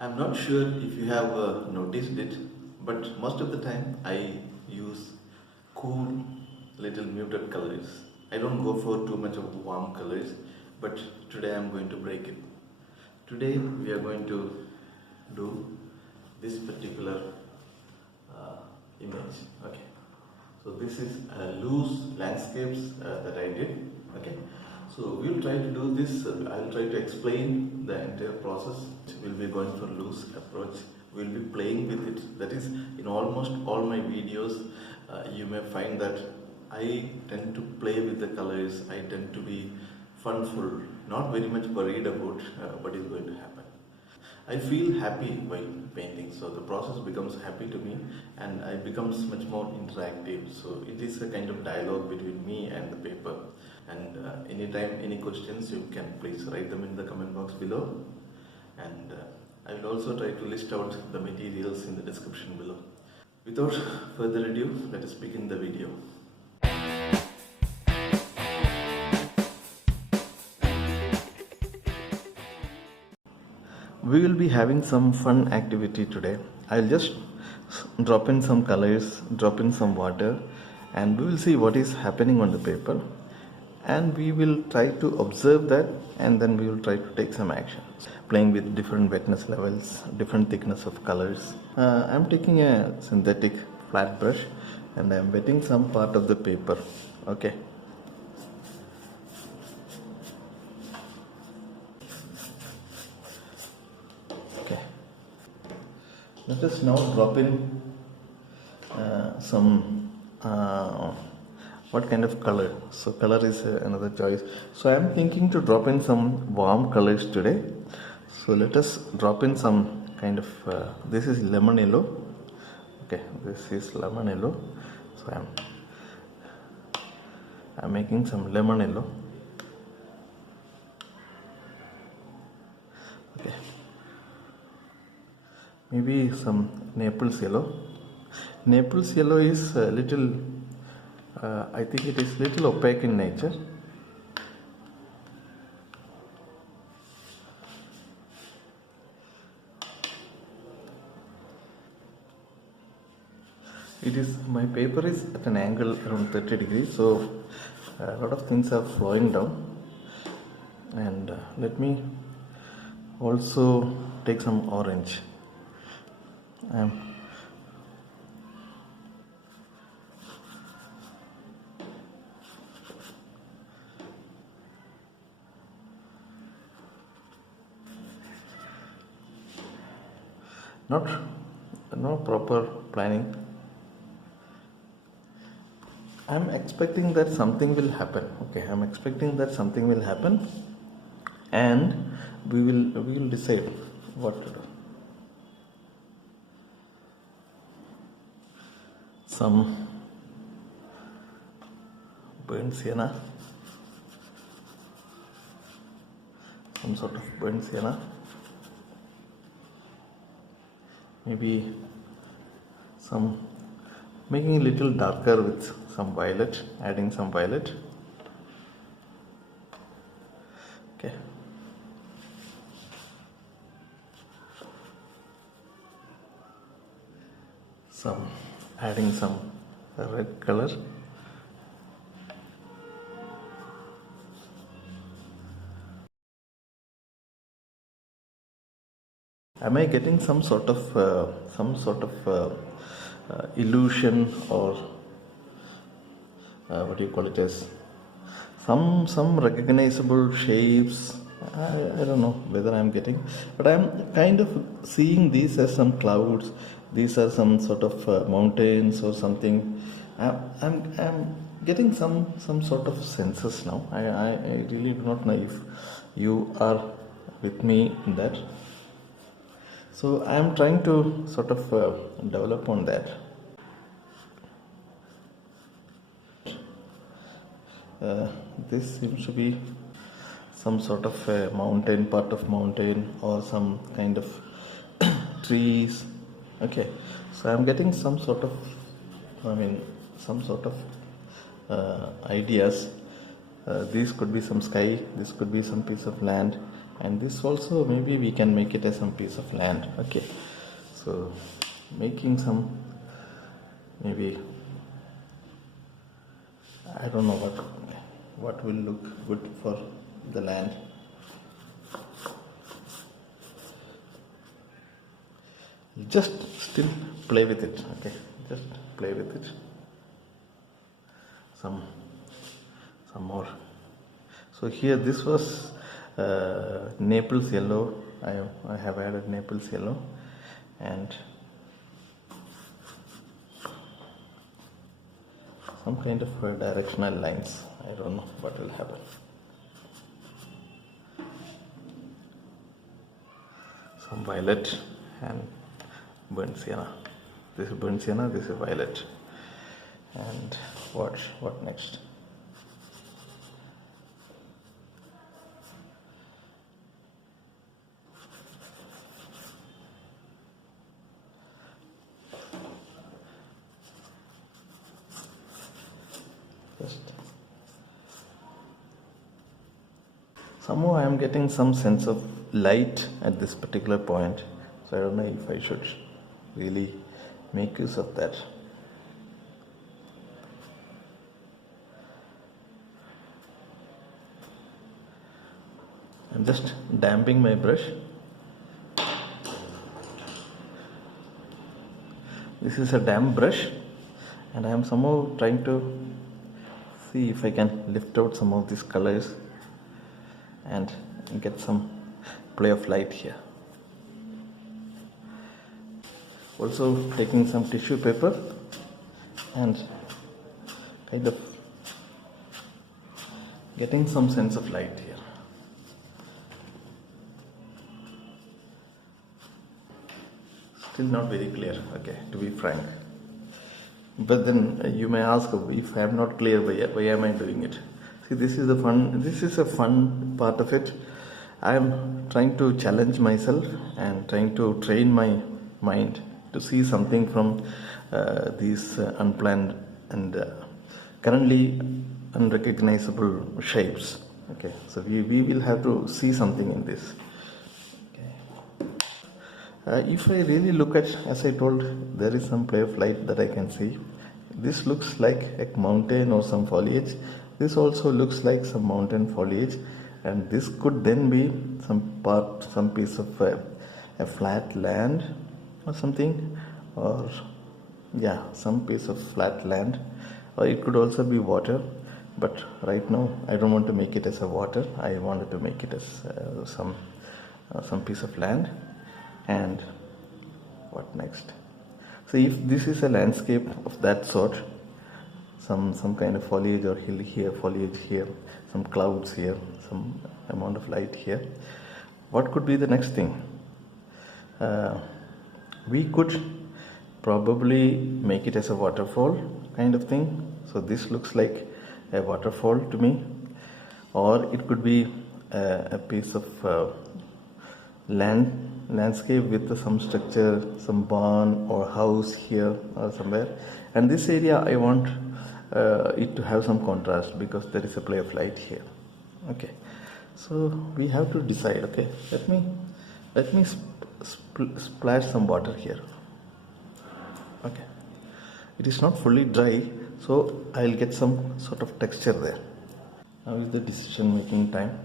I'm not sure if you have noticed it, but most of the time I use cool little muted colors. I don't go for too much of warm colors, but today I'm going to break it. Today we are going to do this particular image. Okay, so this is loose landscapes that I did. Okay, so we'll try to do this. I'll try to explain the entire process. We'll be going for loose approach. We'll be playing with it. That is, in almost all my videos, you may find that I tend to play with the colors. I tend to be funful, not very much worried about what is going to happen. I feel happy while painting, so the process becomes happy to me and it becomes much more interactive. So it is a kind of dialogue between me and the paper. And anytime, any questions, you can please write them in the comment box below. And I will also try to list out the materials in the description below. Without further ado, let us begin the video. We will be having some fun activity today. I'll just drop in some colors, drop in some water, and we will see what is happening on the paper, and we will try to observe that, and then we will try to take some action, playing with different wetness levels, different thickness of colors. I'm taking a synthetic flat brush and I'm wetting some part of the paper. Okay, let us now drop in some what kind of color. So color is another choice. So I am thinking to drop in some warm colors today. So let us drop in some kind of this is lemon yellow. Okay, this is lemon yellow. So I'm making some lemon yellow. Okay, maybe some Naples yellow. Naples yellow is a little I think it is little opaque in nature. It is, my paper is at an angle around 30 degrees, so a lot of things are flowing down. And let me also take some orange. No proper planning. I'm expecting that something will happen. Okay, I'm expecting that something will happen, and we will decide what to do. Some burnt sienna, some sort of burnt sienna. Maybe some, making it a little darker with some violet, adding some violet. Okay, adding some red color. Am I getting some sort of illusion, or what do you call it as some recognizable shapes? I don't know whether I'm getting, but I'm kind of seeing these as some clouds. These are some sort of mountains or something. I'm getting some sort of senses now. I really do not know if you are with me in that. So I am trying to sort of develop on that. This seems to be some sort of a mountain, part of mountain, or some kind of trees. Okay, so I'm getting some sort of, ideas. This could be some sky, this could be some piece of land, and this also maybe we can make it as some piece of land. Okay, so making some, maybe I don't know what will look good for the land. Just still play with it. Okay, just play with it. Some more. So here this was Naples Yellow. I have added Naples Yellow, and some kind of directional lines. I don't know what will happen. Some violet and burnt sienna. This is burnt sienna, this is violet. And what next? Somehow I am getting some sense of light at this particular point, so I don't know if I should really make use of that. I'm just damping my brush. This is a damp brush, and I am somehow trying to see if I can lift out some of these colors and get some play of light here. Also taking some tissue paper and kind of getting some sense of light here. Still not very clear, okay, to be frank. But then you may ask, if I am not clear, why am I doing it? See, this is a fun part of it. I am trying to challenge myself and trying to train my mind to see something from these unplanned and currently unrecognizable shapes. Okay, so we will have to see something in this. Okay. If I really look at, as I told, there is some play of light that I can see. This looks like a mountain or some foliage. This also looks like some mountain foliage, and this could then be some piece of a flat land or something, or yeah, some piece of flat land, or it could also be water. But right now I don't want to make it as a water. I wanted to make it as some piece of land. And what next? So if this is a landscape of that sort, some kind of foliage or hill here, foliage here, some clouds here, some amount of light here, what could be the next thing? We could probably make it as a waterfall kind of thing. So this looks like a waterfall to me, or it could be a piece of landscape with some structure, some barn or house here or somewhere. And this area I want it to have some contrast because there is a play of light here. Okay, so we have to decide. Okay, let me splash some water here. Okay, it is not fully dry, so I'll get some sort of texture there. Now is the decision making time.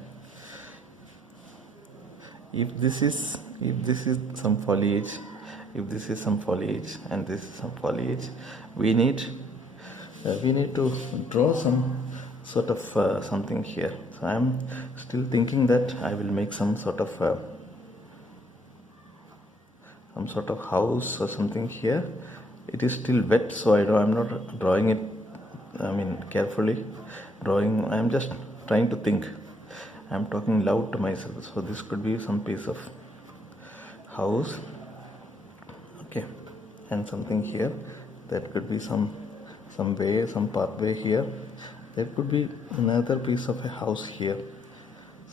If this is some foliage, if this is some foliage and this is some foliage, we need to draw some sort of something here. So I am still thinking that I will make some sort of house or something here. It is still wet, so I'm not drawing it, carefully drawing. I am just trying to think. I am talking loud to myself. So this could be some piece of house, okay, and something here. That could be some way, some pathway here. There could be another piece of a house here.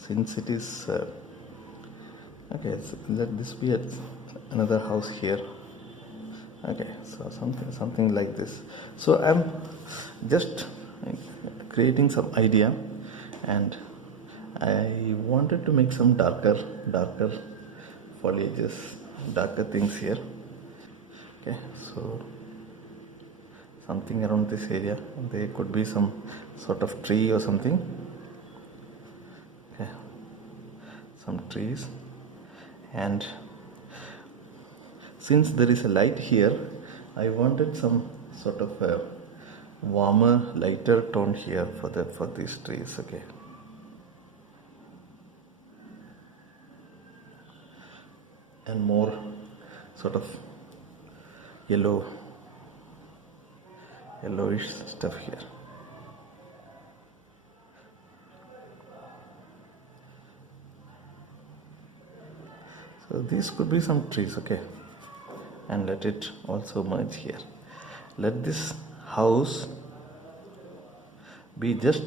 Since it is okay, so let this be another house here. Okay, so something like this. So I'm just creating some idea, and I wanted to make some darker foliages, darker things here. Okay, so something around this area. There could be some sort of tree or something. Okay, some trees. And since there is a light here, I wanted some sort of a warmer, lighter tone here for these trees. Okay. And more sort of yellowish stuff here. So these could be some trees, okay, and let it also merge here. Let this house be just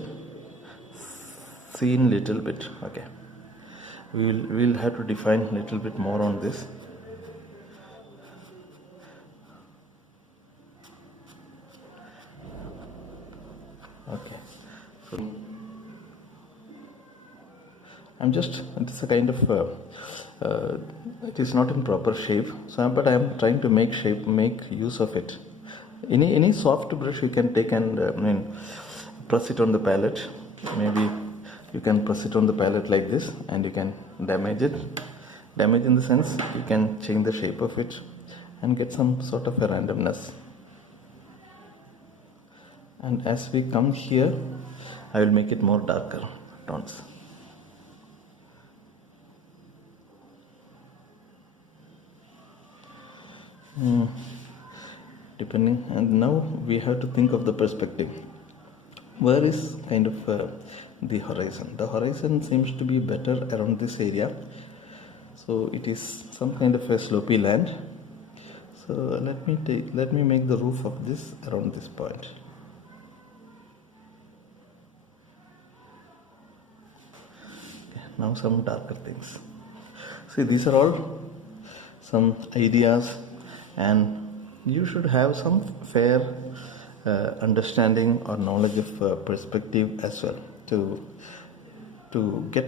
seen little bit, okay. We'll have to define a little bit more on this. Okay, so it's a kind of it is not in proper shape, so but I am trying to make use of it. Any soft brush you can take and press it on the palette. Maybe you can press it on the palette like this, and you can damage in the sense you can change the shape of it and get some sort of a randomness. And as we come here, I will make it more darker tones. Depending, and now we have to think of the perspective. Where is kind of the horizon? The horizon seems to be better around this area, so it is some kind of a slopey land. So let me make the roof of this around this point. Okay, now some darker things. See, these are all some ideas, and you should have some fair understanding or knowledge of perspective as well to get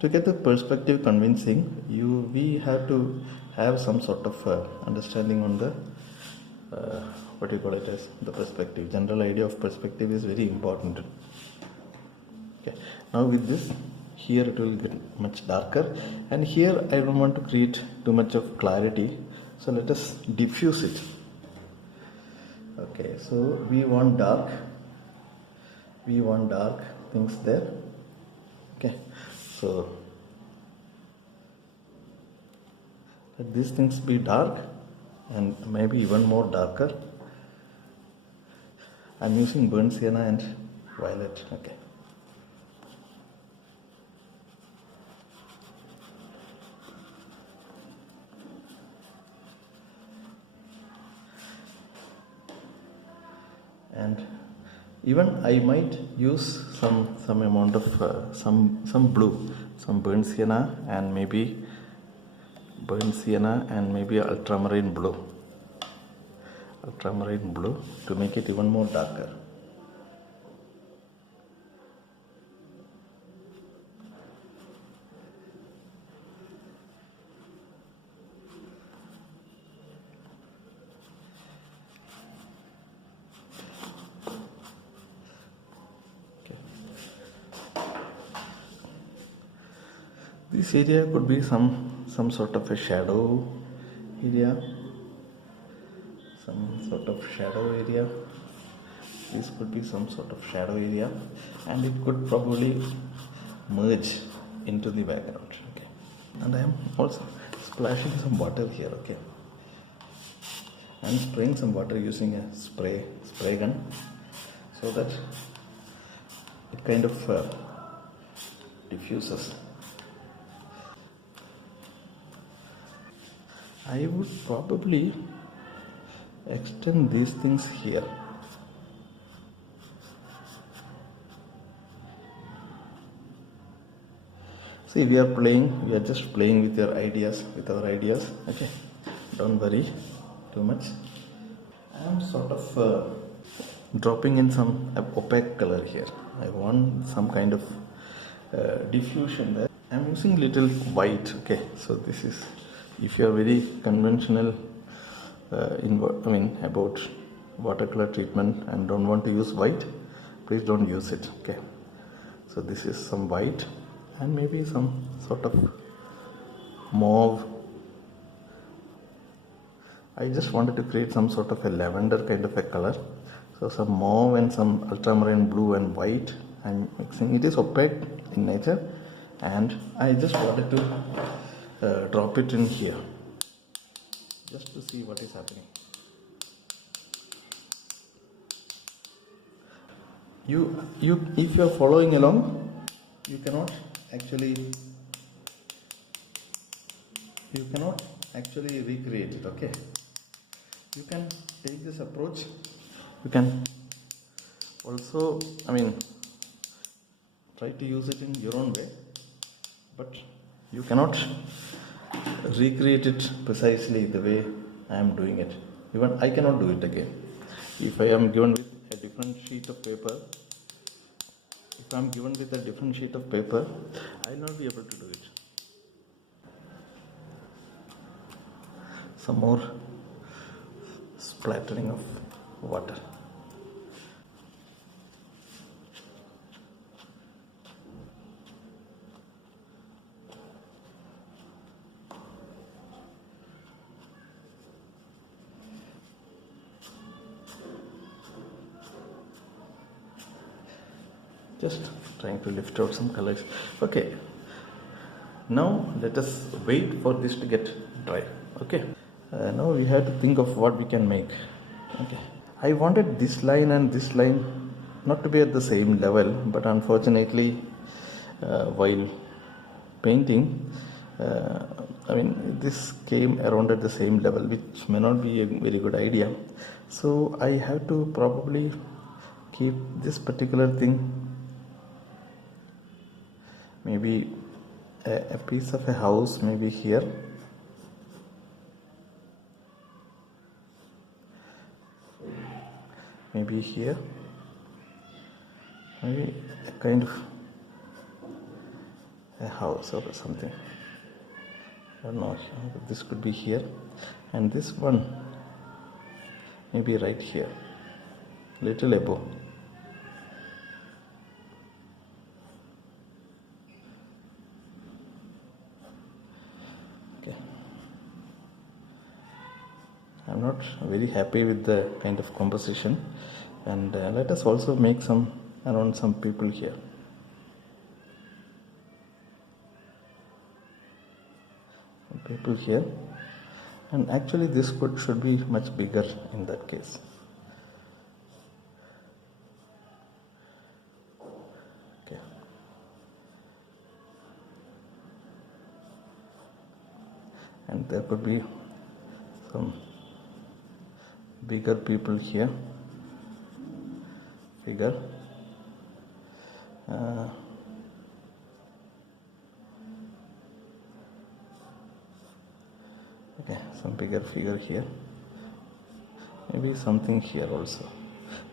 the perspective convincing. We have to have some sort of understanding on the what you call it as the perspective. General idea of perspective is very important. Okay, now with this, here it will get much darker, and here I don't want to create too much of clarity, so let us diffuse it. Okay, so we want dark things there. Okay, so let these things be dark and maybe even more darker. I'm using burnt sienna and violet. Okay. And even I might use some amount of some blue, some burnt sienna and maybe ultramarine blue to make it even more darker. This area could be some sort of a shadow area. This could be some sort of shadow area, and it could probably merge into the background. Okay, and I am also splashing some water here. Okay, I am spraying some water using a spray gun, so that it kind of diffuses. I would probably extend these things here. See, we are just playing with our ideas. Okay, don't worry too much. I am sort of dropping in some opaque color here. I want some kind of diffusion there. I'm using little white. Okay, so this is, if you are very conventional about watercolor treatment and don't want to use white, please don't use it. Okay, so this is some white and maybe some sort of mauve. I just wanted to create some sort of a lavender kind of a color, so some mauve and some ultramarine blue and white I'm mixing. It is opaque in nature and I just wanted to drop it in here just to see what is happening. If you are following along, you cannot actually recreate it. Okay, you can take this approach. You can also try to use it in your own way, but you cannot recreate it precisely the way I am doing it. Even I cannot do it again. If I am given with a different sheet of paper, I will not be able to do it. Some more splattering of water. Just trying to lift out some colors. Okay, now let us wait for this to get dry. Okay, now we have to think of what we can make. Okay, I wanted this line and this line not to be at the same level, but unfortunately while painting this came around at the same level, which may not be a very good idea. So I have to probably keep this particular thing, maybe a piece of a house, maybe here, maybe here, maybe a kind of a house or something. I don't know, this could be here, and this one maybe right here, little above. I'm not very happy with the kind of composition, and let us also make some around some people here. Some people here, and actually this should be much bigger in that case. Okay. And there could be some bigger people here, figure, okay, some bigger figure here, maybe something here also,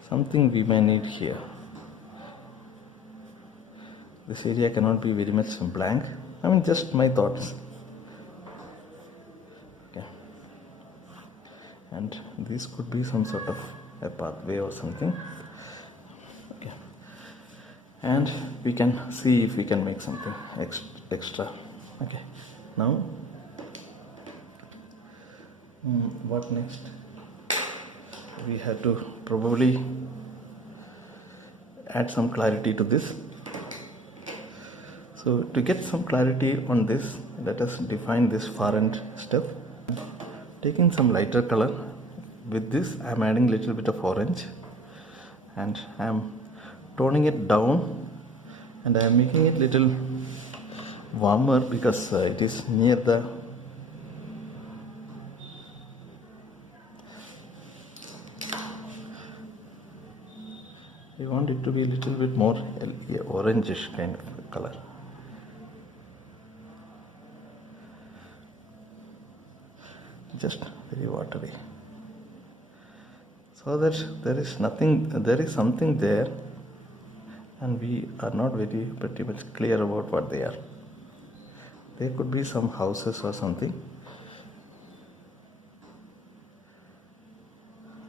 something we may need here. This area cannot be very much blank, just my thoughts. And this could be some sort of a pathway or something. Okay, and we can see if we can make something extra. Okay, now what next? We have to probably add some clarity to this. So to get some clarity on this, let us define this far end step. Taking some lighter color. With this I am adding little bit of orange and I am toning it down, and I am making it little warmer because it is near the we want it to be a little bit more orangish kind of color. Just very watery. so that there is something there, and we are not pretty much clear about what they are. There could be some houses or something.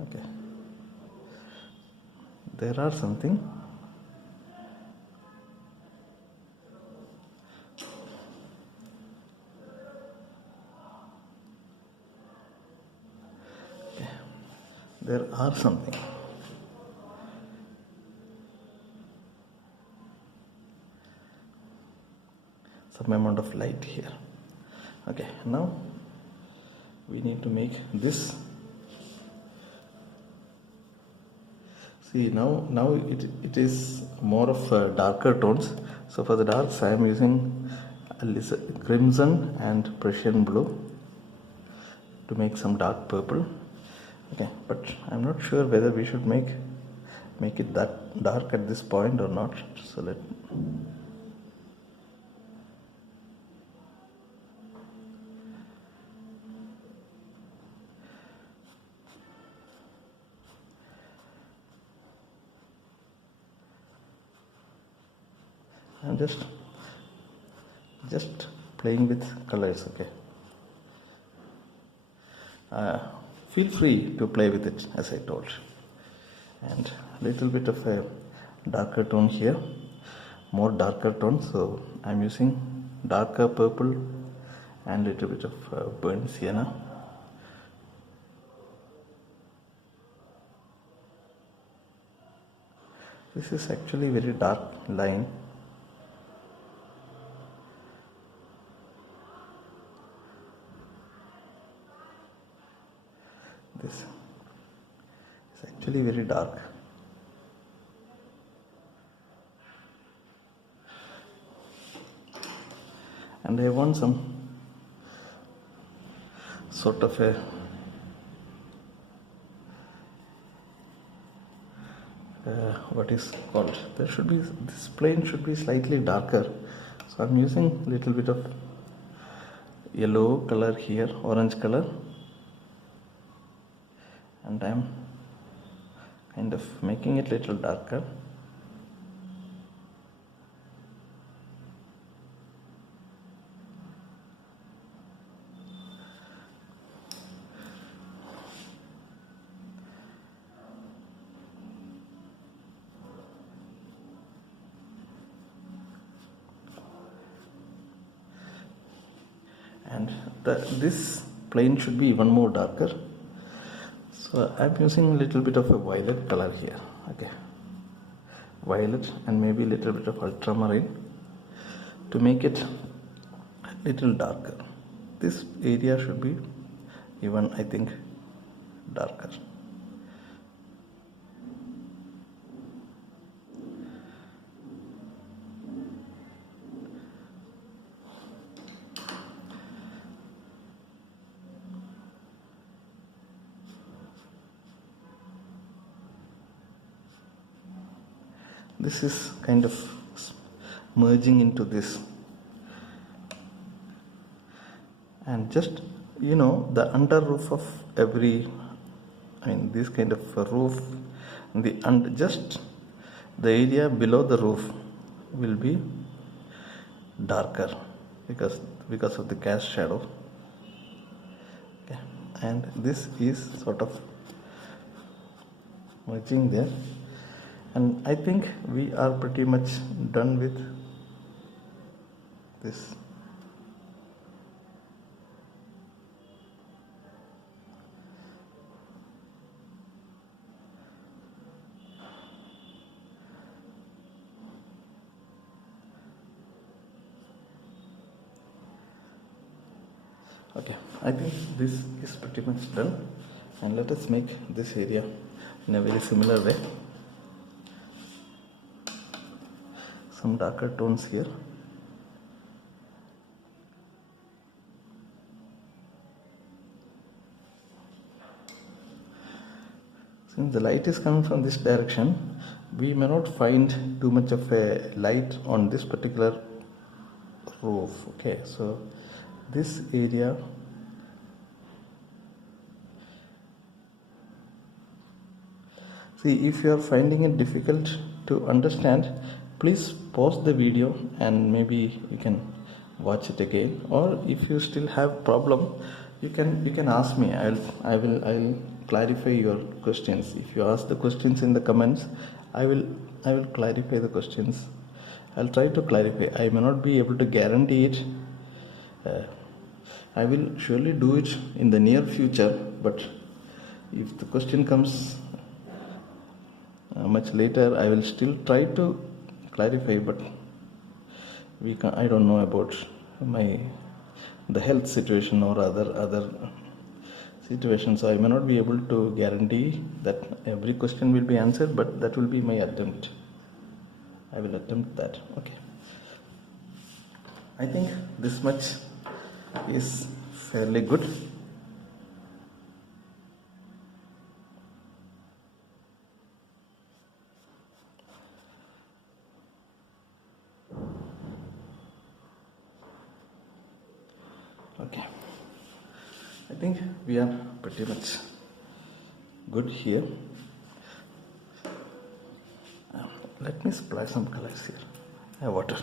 Okay, there are something. Okay. There are something. Some amount of light here. Okay, now we need to make this. See, now it is more of darker tones. So for the darks I am using crimson and Prussian blue to make some dark purple. Okay, but I'm not sure whether we should make it that dark at this point or not. So I'm just playing with colors. Okay, feel free to play with it, as I told. And little bit of a darker tone here, more darker tone, so I'm using darker purple and little bit of burnt sienna. This is actually very dark line. This is actually very dark. And I want some sort of a what is called, this plane should be slightly darker, so I'm using little bit of yellow color here, orange color, and I'm kind of making it little darker. And this plane should be even more darker, so I'm using a little bit of a violet color here. Okay, violet and maybe a little bit of ultramarine to make it a little darker. This area should be even, I think, darker. This is kind of merging into this, and just, you know, the under roof of every, this kind of a roof, just the area below the roof will be darker because of the cast shadow. Okay, and this is sort of merging there. And I think we are pretty much done with this. Okay, I think this is pretty much done, and let us make this area in a very similar way. Some darker tones here. Since the light is coming from this direction, we may not find too much of a light on this particular roof. Okay, so this area See, if you are finding it difficult to understand, please pause the video and maybe you can watch it again. Or if you still have problem, you can ask me. I'll clarify your questions. If you ask the questions in the comments, I will clarify the questions. I'll try to clarify. I may not be able to guarantee it. I will surely do it in the near future, but if the question comes much later, I will still try to clarify, but I don't know about the health situation or other situations, so I may not be able to guarantee that every question will be answered, but that will be my attempt. I will attempt that. Okay, I think this much is fairly good. Okay, I think we are pretty much good here. Let me splash some colors here. Water.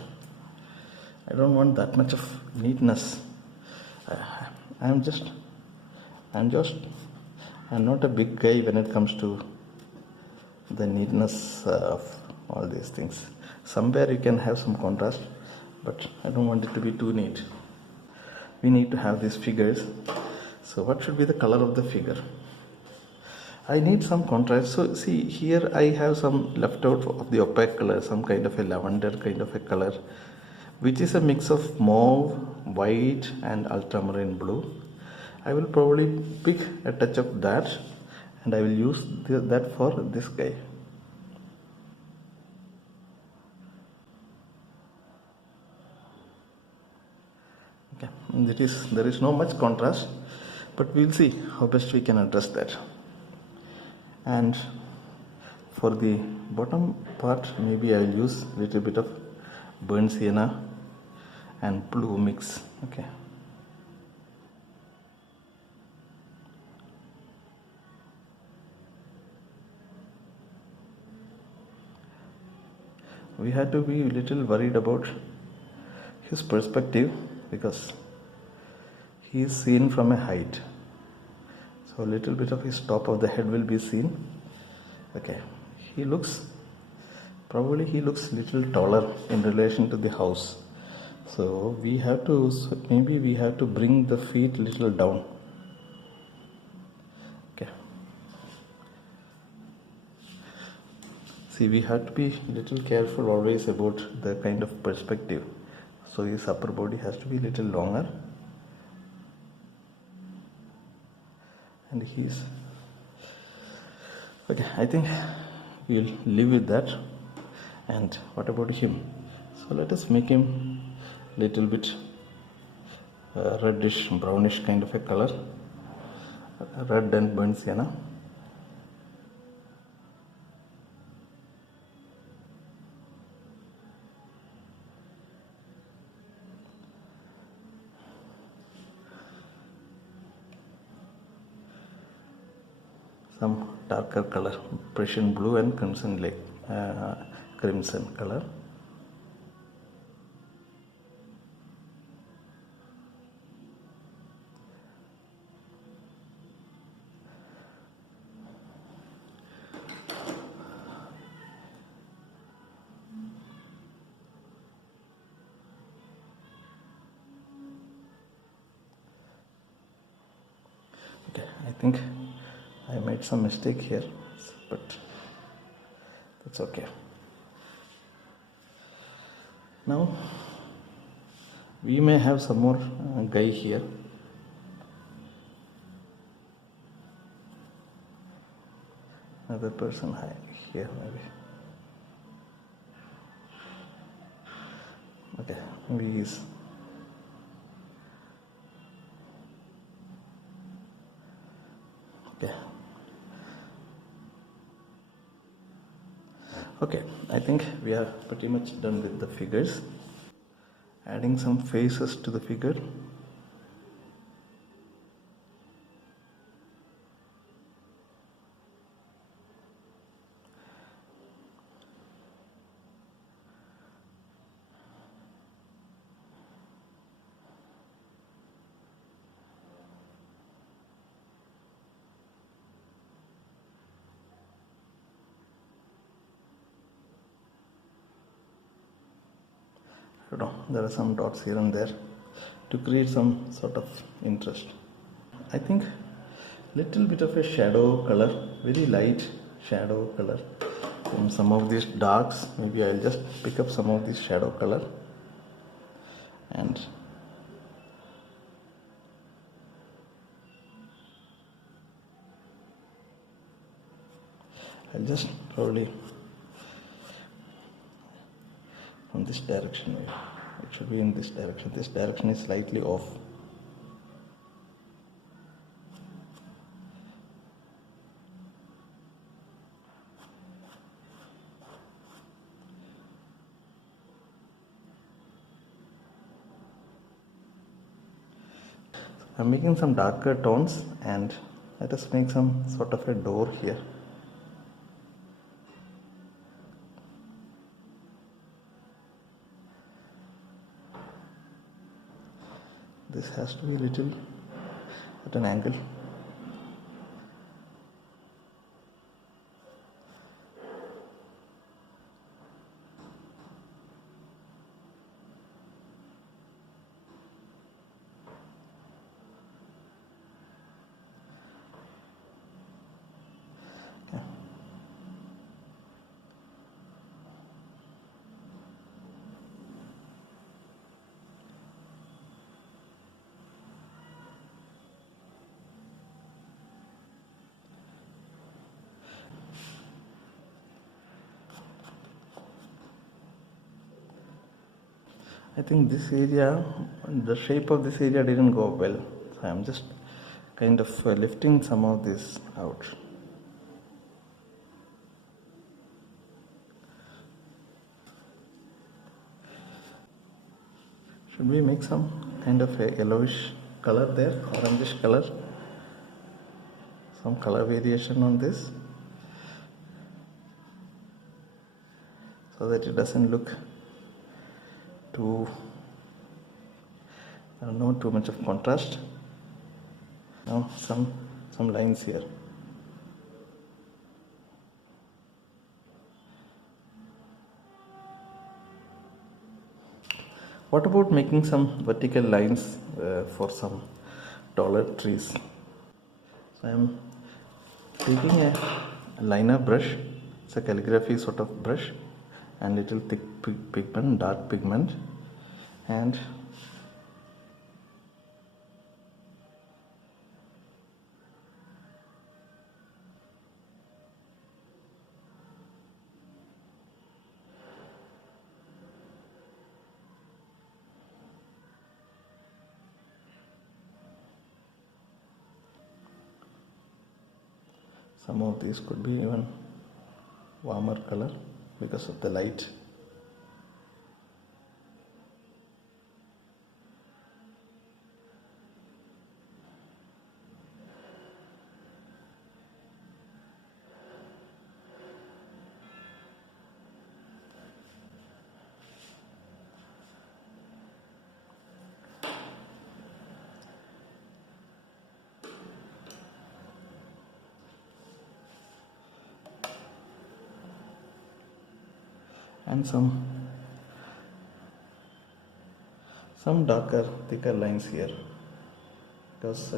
I don't want that much of neatness. I'm not a big guy when it comes to the neatness of all these things. Somewhere you can have some contrast, but I don't want it to be too neat. We need to have these figures. So what should be the color of the figure? I need some contrast. So see, here I have some left out of the opaque color, some kind of a lavender kind of a color, which is a mix of mauve, white and ultramarine blue. I will probably pick a touch of that and I will use that for this guy. Okay, there is no much contrast, but we'll see how best we can address that. And for the bottom part, maybe I will use a little bit of burnt sienna and blue mix. Okay, we had to be a little worried about his perspective because he is seen from a height, so a little bit of his top of the head will be seen. Okay, he looks little taller in relation to the house, so maybe we have to bring the feet little down. Okay, see, we have to be little careful always about the kind of perspective. So his upper body has to be little longer, and he's okay. I think we'll live with that. And what about him? So let us make him little bit reddish brownish kind of a color, red and burnt sienna. Some darker color, Prussian blue and crimson color. Okay, I think I made some mistake here, but that's okay. Now we may have some more guy here. Another person here maybe. Okay, maybe he's okay. Okay, I think we are pretty much done with the figures. Adding some faces to the figure. there are some dots here and there to create some sort of interest. I think little bit of a shadow color, very light shadow color from some of these darks. Maybe I'll just pick up some of this shadow color and I'll just probably from this direction. It should be in this direction. This direction is slightly off. I'm making some darker tones and let us make some sort of a door here. This has to be a little at an angle. I think this area, the shape of this area didn't go well, so I'm just kind of lifting some of this out. Should we make some kind of a yellowish color there, orangish color, some color variation on this so that it doesn't look too, I don't know, too much of contrast. Now some lines here. What about making some vertical lines for some taller trees? So I am taking a liner brush, it's a calligraphy sort of brush, and little thick pigment, dark pigment, and some of these could be even warmer color because of the light. And some darker, thicker lines here, because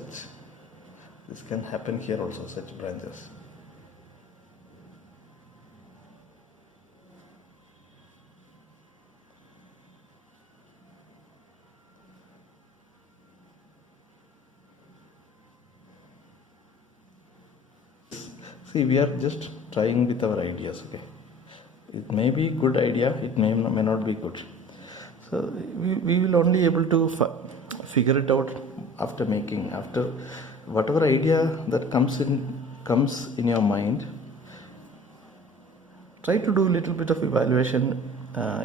this can happen here also, such branches. See, we are just trying with our ideas, okay? It may be good idea, it may not be good. So we will only able to figure it out after making, after whatever idea that comes in your mind. Try to do a little bit of evaluation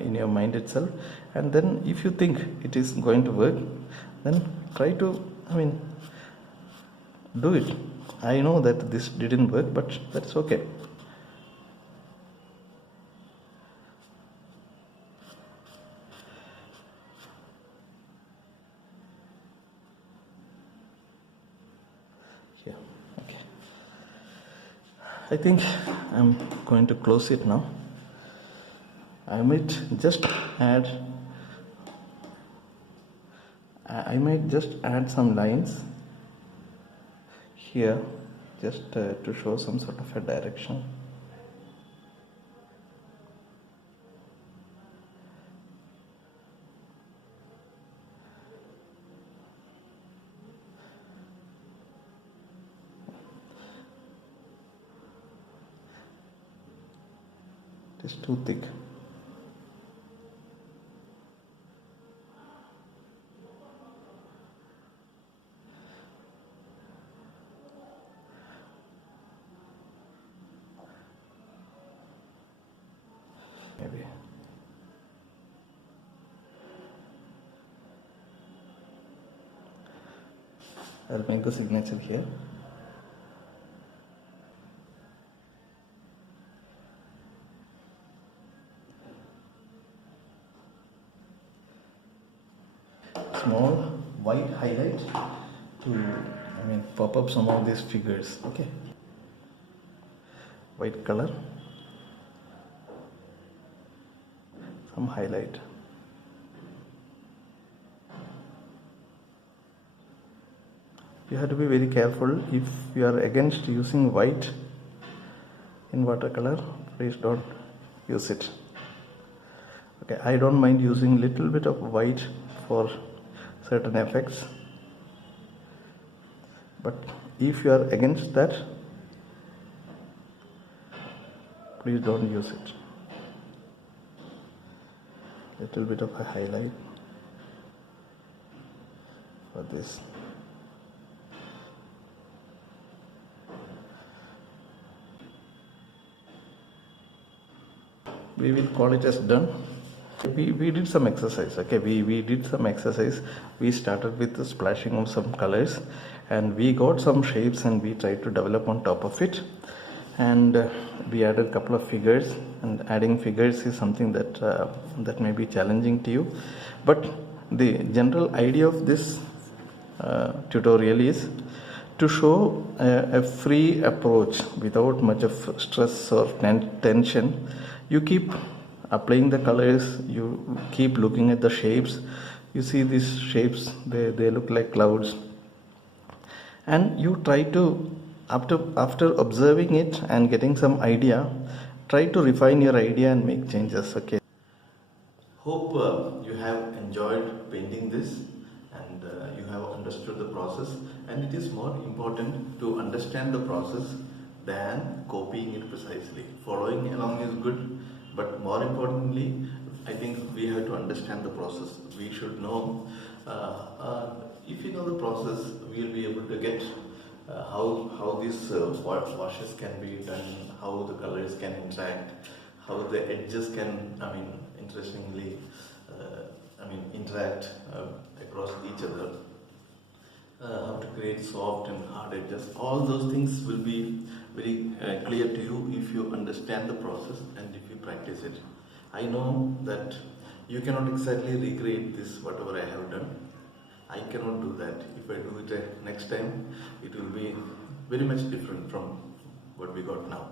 in your mind itself, and then if you think it is going to work, then try to, do it. I know that this didn't work, but that's okay. Yeah, okay. I think I'm going to close it now. I might just add I might just add some lines here just to show some sort of a direction. It is too thick. Maybe. I'll make the signature here. Small white highlight to pop up some of these figures. Okay, white color, some highlight. You have to be very careful. If you are against using white in watercolor, please don't use it. Okay, I don't mind using little bit of white for certain effects, but if you are against that, please don't use it. Little bit of a highlight for this. We will call it as done. We did some exercise. Okay, we did some exercise. We started with the splashing of some colors, and we got some shapes, and we tried to develop on top of it, and we added a couple of figures. And adding figures is something that may be challenging to you, but the general idea of this tutorial is to show a free approach without much of stress or tension. You keep applying the colors, you keep looking at the shapes. You see these shapes, they look like clouds, and you try to, after observing it and getting some idea, try to refine your idea and make changes. Okay, hope you have enjoyed painting this, and you have understood the process. And it is more important to understand the process than copying it precisely. Following along is good, but more importantly, I think we have to understand the process. We should know, if you know the process, we will be able to get how these washes can be done, how the colors can interact, how the edges can, interestingly, interact across each other, how to create soft and hard edges. All those things will be very clear to you if you understand the process and if you practice it. I know that you cannot exactly recreate this, whatever I have done. I cannot do that. If I do it next time, it will be very much different from what we got now.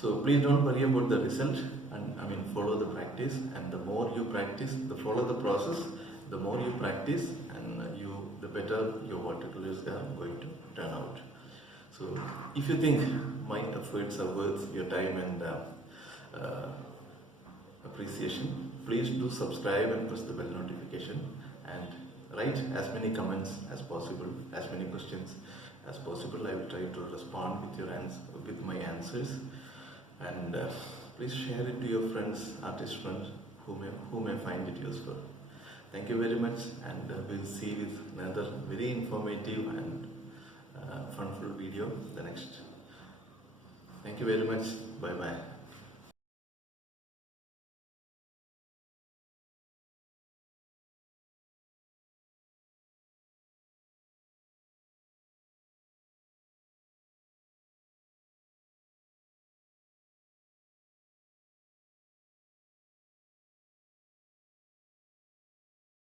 So please don't worry about the result, and follow the practice. And the more you practice, follow the process, the more you practice, and the better your watercolors are going to turn out. So if you think my efforts are worth your time and appreciation, please do subscribe and press the bell notification, and write as many comments as possible, as many questions as possible. I will try to respond with my answers, and please share it to your friends, artist friends, who may find it useful. Thank you very much, and we'll see you with another very informative and funful video the next. Thank you very much. Bye bye.